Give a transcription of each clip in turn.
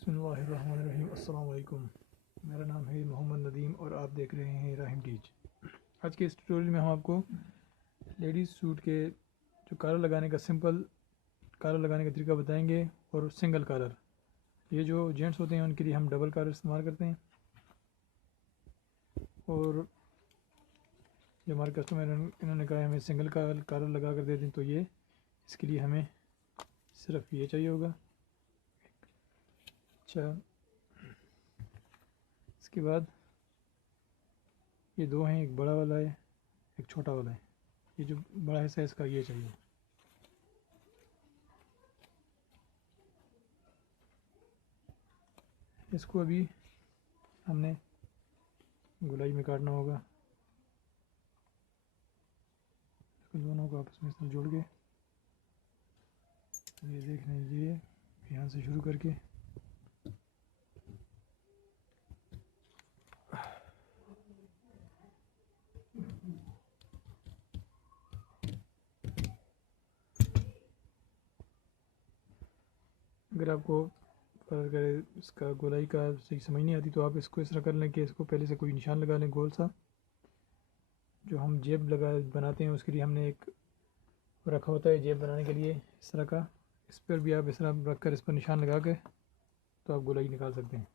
बिस्मिल्लाहिर्रहमानिर्रहीम। अस्सलाम वालेकुम। मेरा नाम है मोहम्मद नदीम और आप देख रहे हैं राहिम टीच। आज के इस ट्यूटोरियल में हम आपको लेडीज़ सूट के जो कॉलर लगाने का सिंपल कॉलर लगाने का तरीका बताएंगे और सिंगल कॉलर। ये जो जेंट्स होते हैं उनके लिए हम डबल कॉलर इस्तेमाल करते हैं, और जो हमारे कस्टमर इन्होंने कहा हमें सिंगल कॉलर लगा कर दे दें, तो ये इसके लिए हमें सिर्फ ये चाहिए होगा। अच्छा, इसके बाद ये दो हैं, एक बड़ा वाला है एक छोटा वाला है। ये जो बड़ा है साइज़ का ये चाहिए। इसको अभी हमने गोलाई में काटना होगा। दोनों को आपस में इस तरह जोड़ के ये देख लीजिए, यहाँ से शुरू करके अगर आपको अगर इसका गोलाई का सही समझ नहीं आती तो आप इसको इस तरह कर लें कि इसको पहले से कोई निशान लगा लें गोल सा। जो हम जेब लगा बनाते हैं उसके लिए हमने एक रखा होता है जेब बनाने के लिए इस तरह का। इस पर भी आप इस तरह रख कर इस पर निशान लगा के तो आप गोलाई निकाल सकते हैं।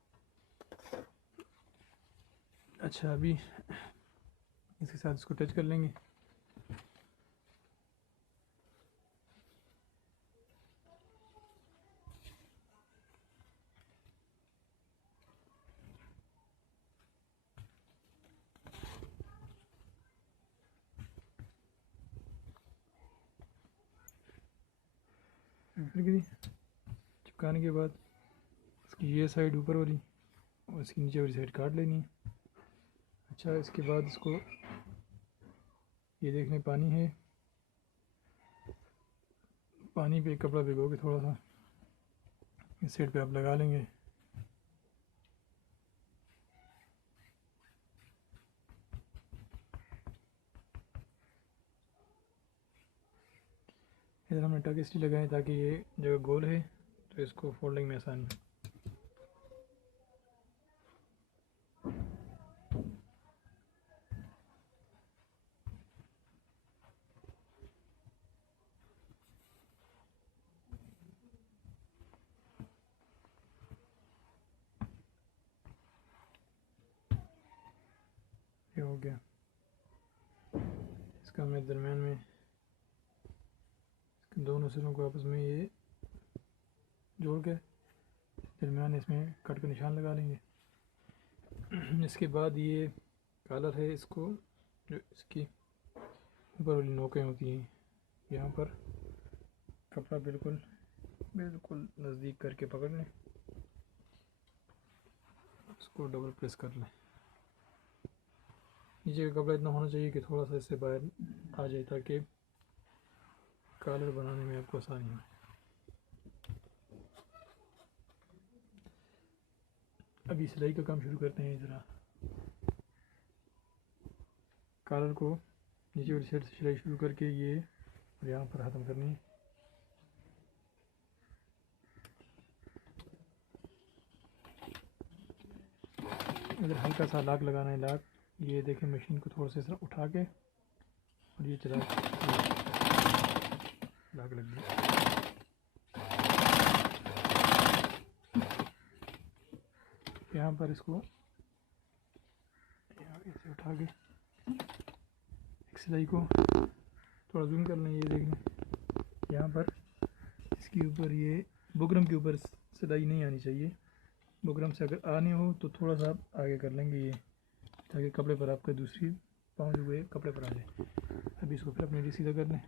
अच्छा, अभी इसके साथ इसको टच कर लेंगे। चिपकाने के बाद इसकी ये साइड ऊपर वाली और इसकी नीचे वाली साइड काट लेनी है। अच्छा, इसके बाद इसको ये देख लें पानी है, पानी पे कपड़ा भिगो के थोड़ा सा इस साइड पे आप लगा लेंगे। इधर हमने टक इसलिए लगाए ताकि ये जगह गोल है तो इसको फोल्डिंग में आसानी। ये हो गया। इसका हमें दरम्यान में दोनों सिरों को आपस में ये जोड़ के दरम्यान इसमें कट के निशान लगा लेंगे। इसके बाद ये कॉलर है, इसको जो इसकी ऊपर वाली नोकें होती हैं यहाँ पर कपड़ा बिल्कुल बिल्कुल नज़दीक करके पकड़ लें, इसको डबल प्रेस कर लें। नीचे का कपड़ा इतना होना चाहिए कि थोड़ा सा इससे बाहर आ जाए ताकि कॉलर बनाने में आपको आसानी हो। अभी सिलाई का काम शुरू करते हैं। ज़रा कॉलर को नीचे वाली साइड से सिलाई शुरू करके ये और यहाँ पर ख़त्म करनी है। अगर हल्का सा लाक लगाना है, लाक ये देखें, मशीन को थोड़ा सा इस तरह उठा के और ये चला लाक लग गई। यहाँ पर इसको ऐसे उठा के एक सिलाई को थोड़ा जूम कर लें। ये देख लें, यहाँ पर इसके ऊपर ये बुकरम के ऊपर सिलाई नहीं आनी चाहिए। बुकरम से अगर आने हो तो थोड़ा सा आप आगे कर लेंगे ये, ताकि कपड़े पर आपके दूसरी पाँव जो हुए कपड़े पर आ जाए। अभी इसको फिर अपने लिए सीधा कर लें।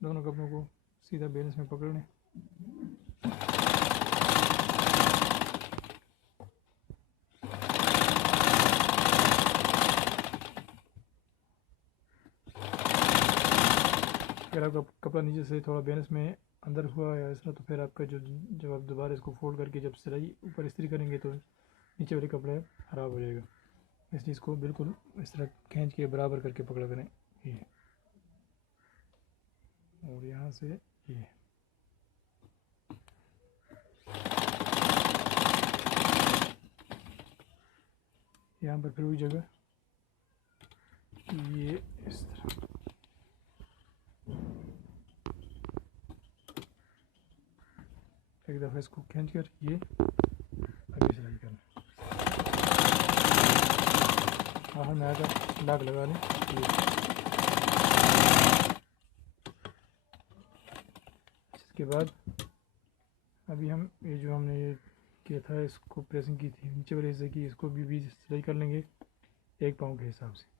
दोनों कपड़ों को सीधा बैलेंस में पकड़ लें। अगर आपका कपड़ा नीचे से थोड़ा बैलेंस में अंदर हुआ या इस तरह, तो फिर आपका जब आप दोबारा इसको फोल्ड करके जब सिलाई ऊपर इस्त्री करेंगे तो नीचे वाले कपड़े ख़राब हो जाएगा। इसलिए इसको बिल्कुल इस तरह खींच के बराबर करके पकड़ा करें ये, और यहाँ से ये। यहाँ पर फिर वही जगह ये इस तरह। एक दफ़ा इसको खींच कर ये अभी सिलाई करना, बाहर में आकर लाग लगा लें ये। इसके बाद अभी हम ये जो हमने ये किया था, इसको प्रेसिंग की थी नीचे वाले हिस्से की, इसको भी सिलाई कर लेंगे 1 पाँव के हिसाब से।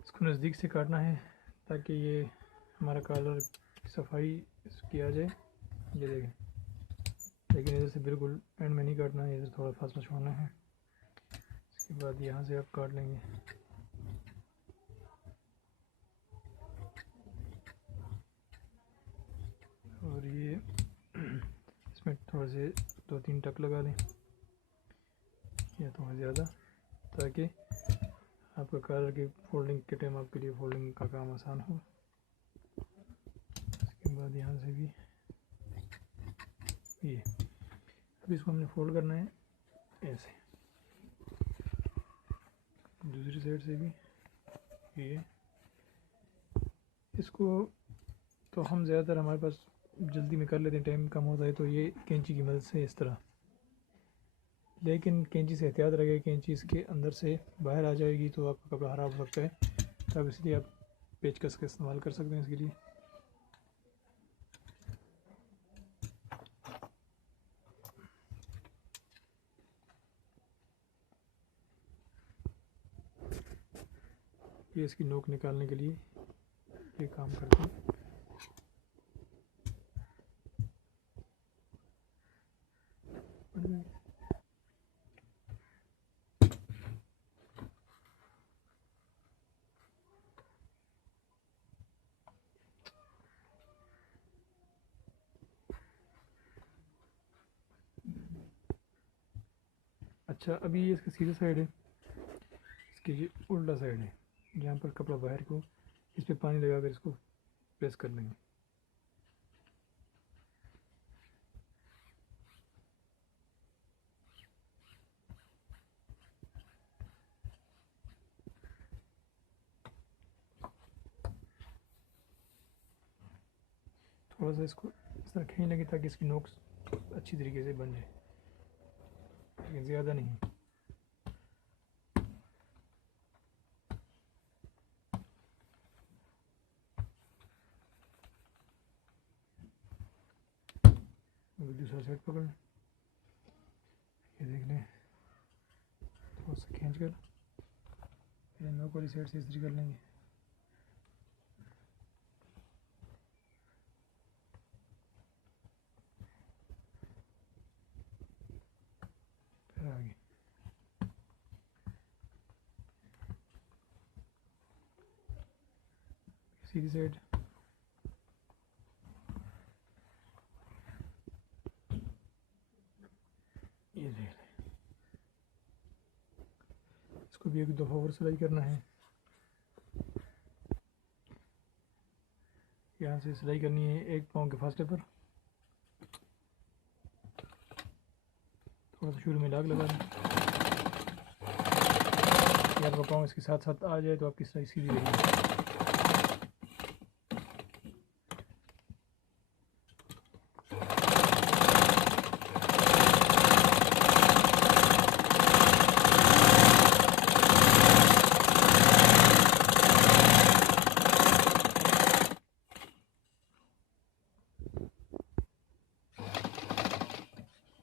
इसको नज़दीक से काटना है ताकि ये हमारा कॉलर की सफाई किया जाए। ये देखें, लेकिन इधर से बिल्कुल एंड में नहीं काटना है, इधर थोड़ा फासला छोड़ना है। इसके बाद यहाँ से आप काट लेंगे। और ये इसमें थोड़े से 2-3 टक लगा दें या थोड़ा ज़्यादा, ताकि आपका कलर की फोल्डिंग के टाइम आपके लिए फोल्डिंग का काम आसान हो। इसके बाद यहाँ से भी ये, अब इसको हमने फोल्ड करना है ऐसे, दूसरी साइड से भी ये। इसको तो हम ज़्यादातर हमारे पास जल्दी में कर लेते हैं, टाइम कम होता है तो ये कैंची की मदद से इस तरह, लेकिन कैंची से एहतियात रखें, कैंची इसके अंदर से बाहर आ जाएगी तो आपका कपड़ा ख़राब हो सकता है। तब इसलिए आप पेचकस का इस्तेमाल कर सकते हैं इसके लिए। ये इसकी नोक निकालने के लिए ये काम करते हैं। अच्छा, अभी ये इसका सीधा साइड है, इसकी ये उल्टा साइड है, जहाँ पर कपड़ा बाहर को इस पे पानी लगाकर इसको प्रेस कर लेंगे। थोड़ा सा इसको इस तरह खींच लेंगे ताकि इसकी नोक अच्छी तरीके से बन जाए, लेकिन ज़्यादा नहीं। दूसरा साइड पकड़ लें, ये देख लें, थोड़ा सा खींच कर फिर नोक वाली साइड से इस्त्री कर लेंगे। फिर आगे सीधी साइड, ये देख लें। इसको भी 1 दफ़ा और सिलाई करना है। यहाँ से सिलाई करनी है 1 पाँव के फासले पर। थोड़ा सा शुरू में दाग लगा दें, या आपका पाँव इसके साथ साथ आ जाए तो आपकी सिलाई सीधी रहेगी।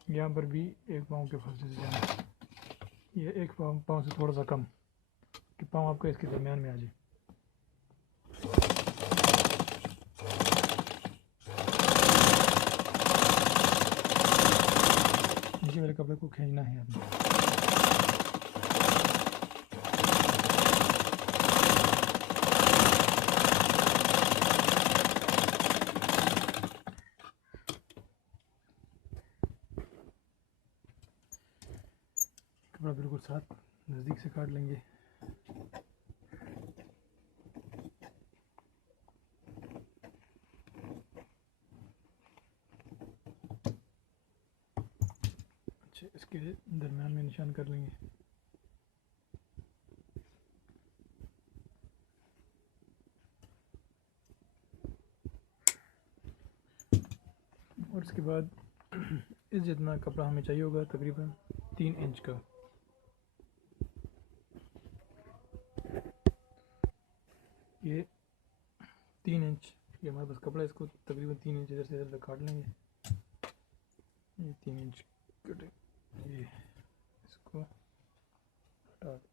यहाँ पर भी 1 पाँव के फासले से जाना, ये 1 पाँव से थोड़ा सा कम, कि पाँव आपका इसके दरमियान में आ जाए। सारे कपड़े को खींचना है आपने। कपड़ा बिल्कुल साथ नज़दीक से काट लेंगे। अच्छा, इसके दरम्यान में निशान कर लेंगे। और इसके बाद इस जितना कपड़ा हमें चाहिए होगा तकरीबन 3 इंच का, ये 3 इंच ये हमारे पास कपड़ा, इसको तकरीबन 3 इंच इधर से इधर तक काट लेंगे। ये 3 इंच कटे, ये इसको हटा दें।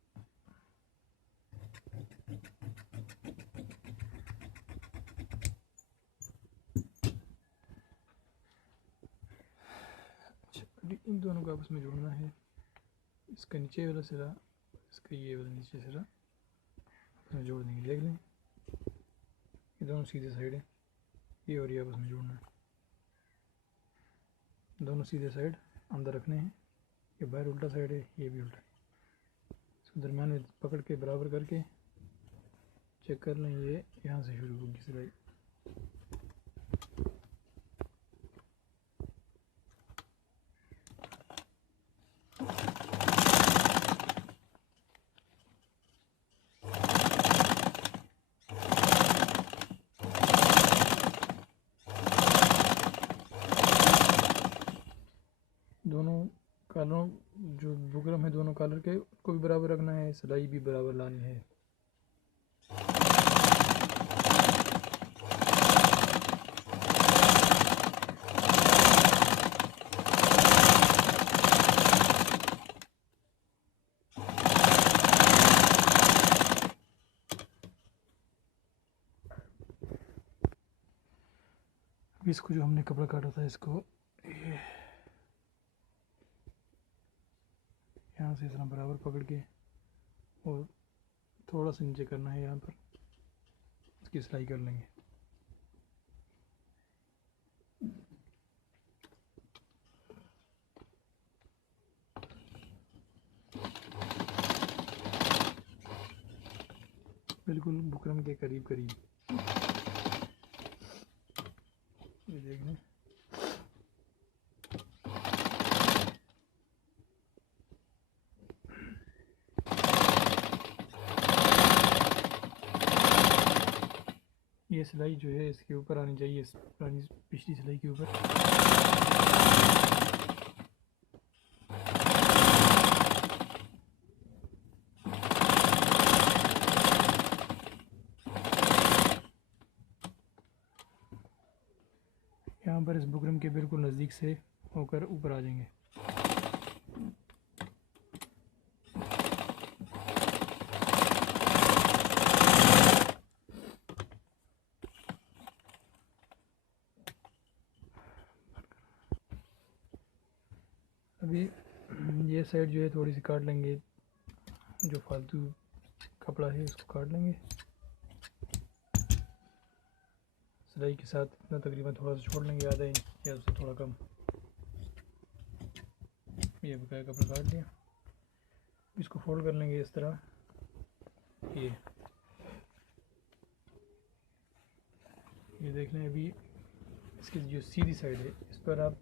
इन दोनों को आपस में जोड़ना है। इसका नीचे वाला सिरा, इसका ये वाला नीचे सिरा आपस में जोड़ देंगे। देख लें, ये दोनों सीधे साइड है, ये और ये आपस में जोड़ना है। दोनों सीधे साइड अंदर रखने हैं। ये बाहर उल्टा साइड है, ये भी उल्टा है। इसको दरम्यान में पकड़ के बराबर करके चेक कर लें। ये यहाँ से शुरू होगी सिलाई। दोनों कॉलरों जो बुकरम है दोनों कॉलर के, उसको भी बराबर रखना है, सिलाई भी बराबर लानी है। इसको जो हमने कपड़ा काटा था, इसको यहाँ से इस तरह बराबर पकड़ के और थोड़ा सा नीचे करना है, यहाँ पर इसकी सिलाई कर लेंगे। बिल्कुल बुकरम के करीब करीब, ये देख लें। ये सिलाई जो है इसके ऊपर आनी चाहिए, पुरानी पिछली सिलाई के ऊपर। यहाँ पर इस बुकरम के बिल्कुल नज़दीक से होकर ऊपर आ जाएंगे। अभी ये साइड जो है थोड़ी सी काट लेंगे, जो फालतू कपड़ा है उसको काट लेंगे सिलाई के साथ। इतना तकरीबन थोड़ा सा छोड़ लेंगे, आधा इंच या उससे थोड़ा कम। ये बकाया कपड़ा काट लिया। इसको फोल्ड कर लेंगे इस तरह। ये देख लें। अभी इसकी जो सीधी साइड है इस पर आप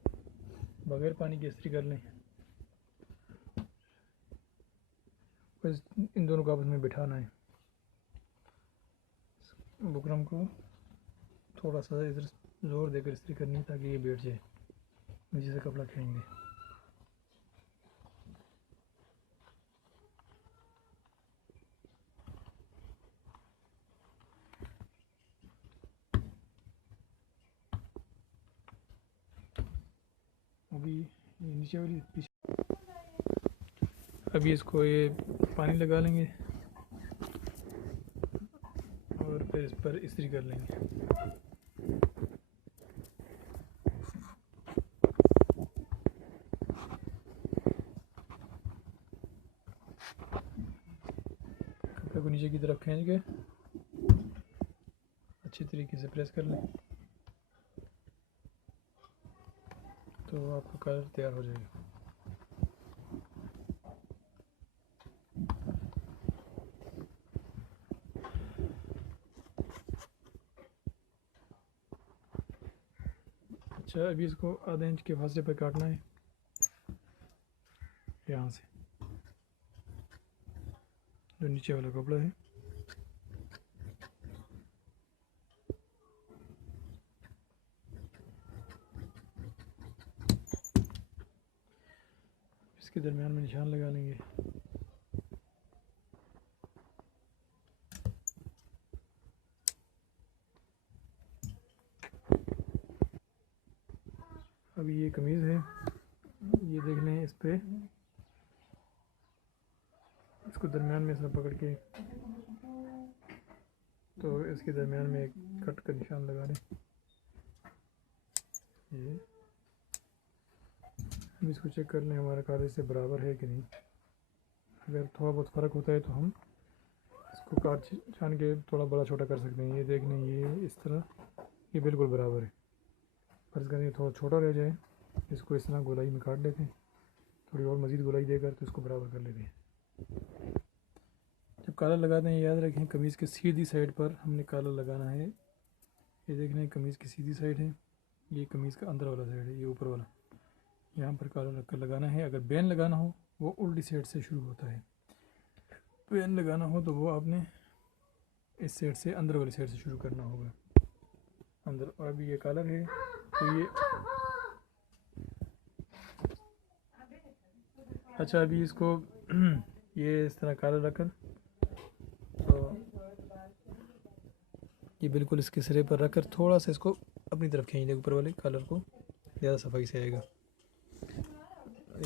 बगैर पानी के इस्त्री कर लें। बस इन दोनों को आपस में बिठाना है। बुकरम को थोड़ा सा इधर ज़ोर देकर इस्त्री करनी है ताकि ये बैठ जाए, नीचे से कपड़ा खींचेंगे। अभी ये नीचे वाली पीछे, अभी इसको ये पानी लगा लेंगे और फिर इस पर इस्त्री कर लेंगे। कपड़े को नीचे की तरफ खींच के अच्छी तरीके से प्रेस कर लें तो आपका कलर तैयार हो जाएगा। अच्छा, अभी इसको आधा इंच के फासले पर काटना है यहाँ से, जो नीचे वाला कपड़ा है। इसके दरमियान में निशान लगा लेंगे। अभी ये कमीज़ है, ये देख लें, इस पे इसको दरमियान में इसमें पकड़ के तो इसके दरमियान में एक कट का निशान लगा लें। ये हम इसको चेक कर लें हमारा कागज से बराबर है कि नहीं। अगर थोड़ा बहुत फ़र्क होता है तो हम इसको काट छान के थोड़ा बड़ा छोटा कर सकते हैं। ये देख लें, ये इस तरह ये बिल्कुल बराबर है। फर्ज करें थोड़ा छोटा रह जाए, इसको इस तरह गोलाई में काट लेते हैं, थोड़ी और मज़ीद गोलाई देकर तो इसको बराबर कर लेते हैं। जब काला लगाते हैं याद रखें कमीज़ के सीधी साइड पर हमने काला लगाना है। ये देख लें कमीज़ की सीधी साइड है, ये कमीज़ का अंदर वाला साइड है, ये ऊपर वाला, यहाँ पर काला रख कर लगाना है। अगर बैन लगाना हो वो उल्टी साइड से शुरू होता है, बैन लगाना हो तो वो आपने इस साइड से अंदर वाली साइड से शुरू करना होगा अंदर। और अभी ये कलर है तो ये अच्छा, अभी इसको ये इस तरह काला रखकर तो ये बिल्कुल इसके सिरे पर रखकर थोड़ा सा इसको अपनी तरफ खींच दें, ऊपर वाले कलर को ज़्यादा सफाई से आएगा।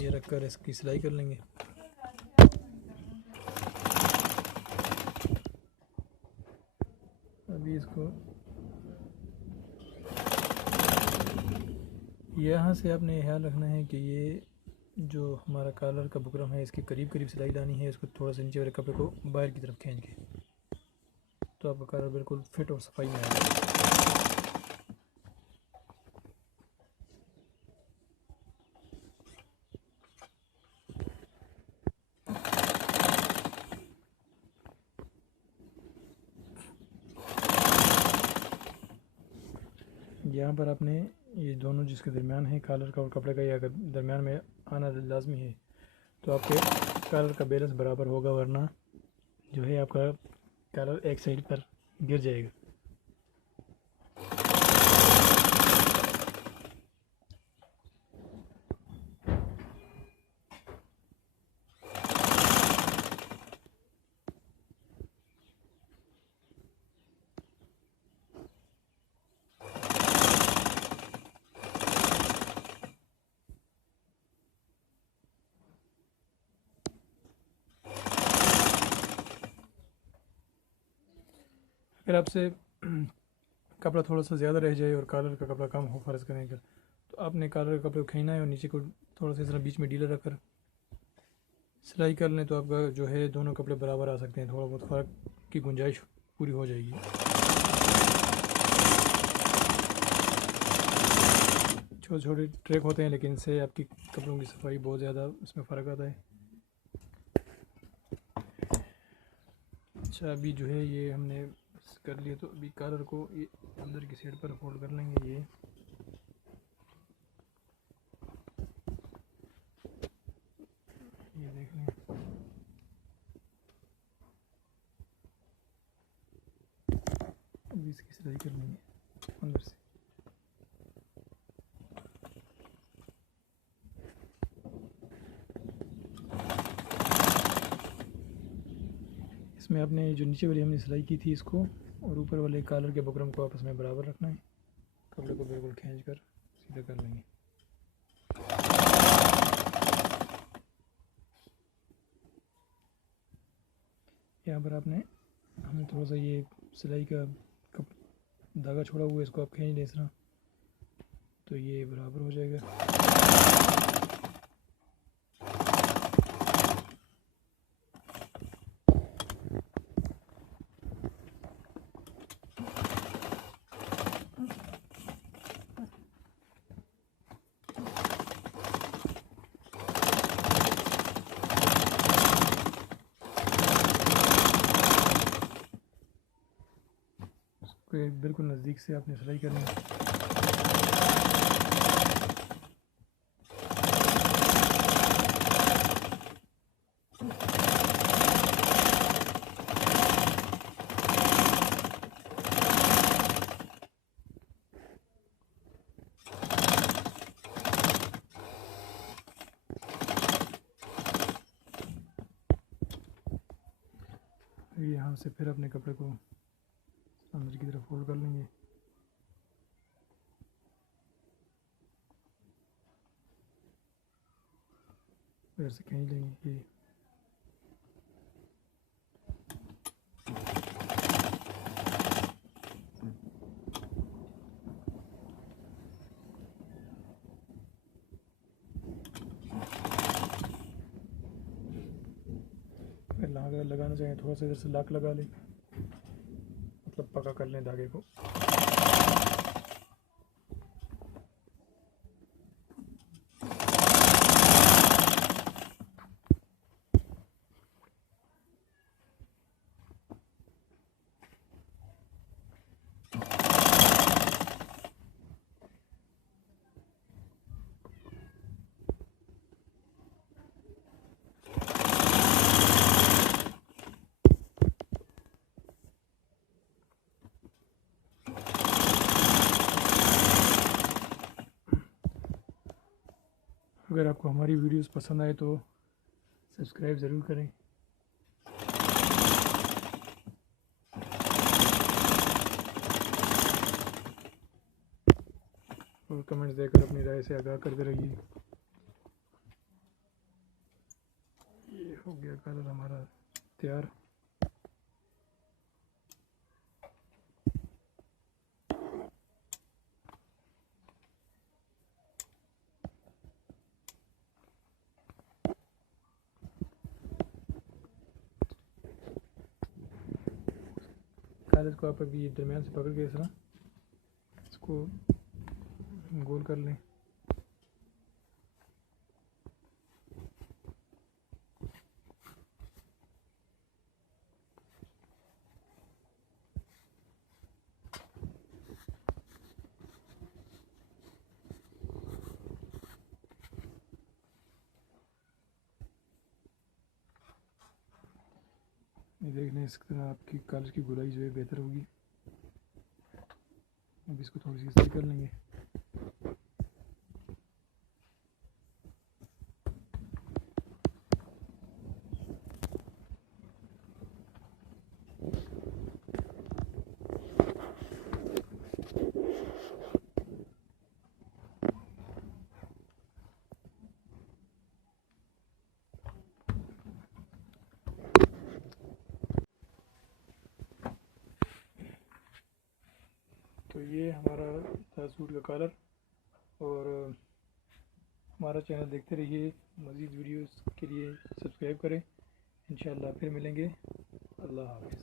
ये रखकर इसकी सिलाई कर लेंगे। अभी इसको यहाँ से आपने ख्याल रखना है कि ये जो हमारा कॉलर का बुकरम है इसके करीब करीब सिलाई लानी है। इसको थोड़ा सा नीचे वाले कपड़े को बाहर की तरफ खींच के तो आपका कॉलर बिल्कुल फिट और सफाई में आएगा। यहाँ पर आपने ये दोनों जिसके दरमियान है कॉलर का और कपड़े का, या अगर दरमियान में आना लाजमी है तो आपके कॉलर का बैलेंस बराबर होगा, वरना जो है आपका कॉलर एक साइड पर गिर जाएगा। अगर आपसे कपड़ा थोड़ा सा ज़्यादा रह जाए और कॉलर का कपड़ा कम हो फ़र्ज़ करें अगर, तो आपने कॉलर का कपड़ा खींचना है और नीचे को थोड़ा सा इस तरह बीच में ढीला रखकर सिलाई कर लें तो आपका जो है दोनों कपड़े बराबर आ सकते हैं। थोड़ा बहुत फ़र्क की गुंजाइश पूरी हो जाएगी। छोटे छोटे ट्रैक होते हैं लेकिन इससे आपकी कपड़ों की सफाई बहुत ज़्यादा इसमें फ़र्क आता है। अच्छा, अभी जो है ये हमने कर लिया तो अभी कॉलर को ये अंदर की साइड पर फोल्ड कर लेंगे। ये देख लें, अभी इसकी सिलाई कर लेंगे अंदर से। इसमें आपने जो नीचे वाली हमने सिलाई की थी इसको और ऊपर वाले कॉलर के बुकरम को आपस में बराबर रखना है। कपड़े को बिल्कुल खींचकर सीधा कर लेंगे। यहाँ पर आपने हमने थोड़ा सा ये सिलाई का धागा छोड़ा हुआ है, इसको आप खींच दें इस तरह तो ये बराबर हो जाएगा। इसको बिल्कुल नज़दीक से आपने सिलाई करनी है। यहाँ से फिर अपने कपड़े को अंदर की तरफ फोल्ड कर लेंगे। फिर से खींच लेंगे ये फिर अगर लगाना चाहें थोड़ा सा इधर से लाक लगा लें, मतलब पका कर लें धागे को। अगर आपको हमारी वीडियोस पसंद आए तो सब्सक्राइब ज़रूर करें और कमेंट्स देकर अपनी राय से आगाह करते रहिए। ये हो गया कलर हमारा तैयार। कागज़ को आप अभी दरमियान से पकड़ के इस तरह इसको गोल कर लें। ये देख लें, इस तरह आपकी कागज़ की गोलाई जो है बेहतर होगी। अब इसको थोड़ी सी इस्त्री कर लेंगे। तो ये हमारा था सूट का कलर। और हमारा चैनल देखते रहिए, मज़ीद वीडियोस के लिए सब्सक्राइब करें। इंशाल्लाह फिर मिलेंगे। अल्लाह हाफ़िज़।